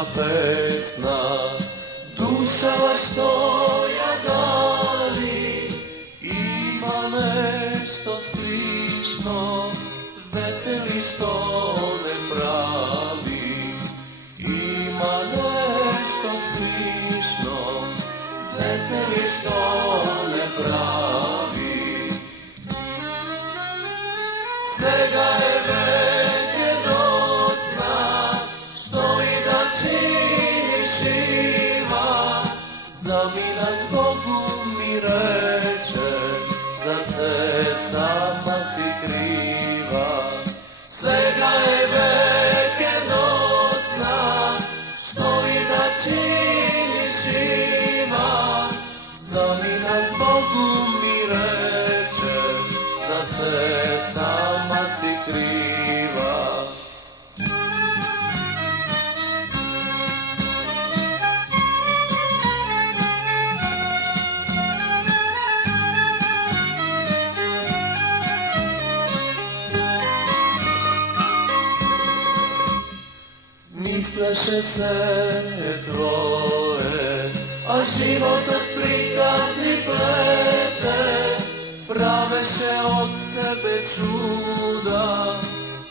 večerna pesna, duša što ja dali, ima nešto strišno, veseli što ne pravi. Ima nešto strišno, veseli što ne pravi. Svega je veke docna, što i da činiš ima, zamina s Bogom mi reče, za se sama si kriva. Svega je veke docna, što i da činiš ima, zamina s Bogom mi reče, za se sama si kriva. Misleše se tvoje, a život od prikazni plete, praveše od sebe čuda,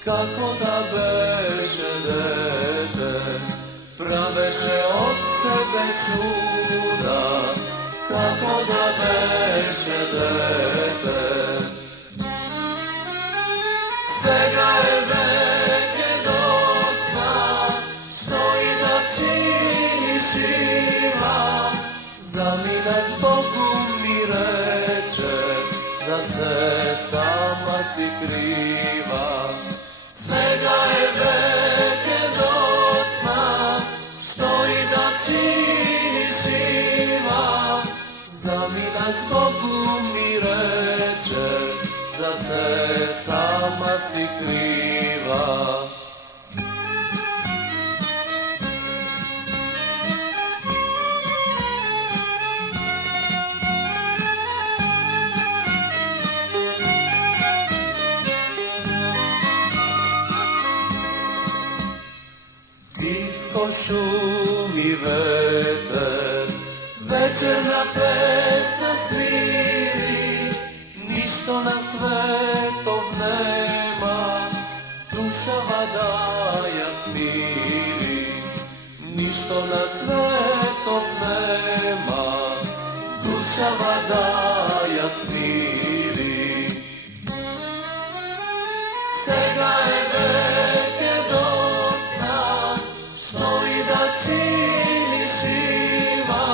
kako da beše dete. Praveše od sebe čuda, kako da beše dete. Svega je veke docna, što i da činiš ima, zamina s Bogom mi reče, za se sama si kriva. Svega je veke docna, što i da činiš ima, zamina s Bogom mi reče, za se sama si kriva. Tiho šumi veter, večerna pesna sviri, ništo na svetov nema, duša vadaja smiri. Ništo na svetov nema, duša vadaja smiri. Svega je veke docna, što i da činiš ima,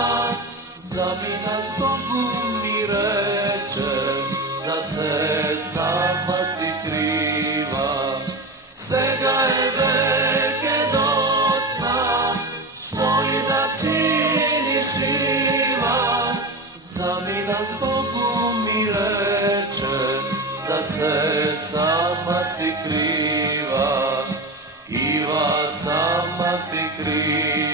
zamina s Bogom mi reče, za se sama si kriva. Svega je veke docna, što i da činiš ima, zamina s Bogom mi reče, za se sama si kriva. Iva sama si kriva.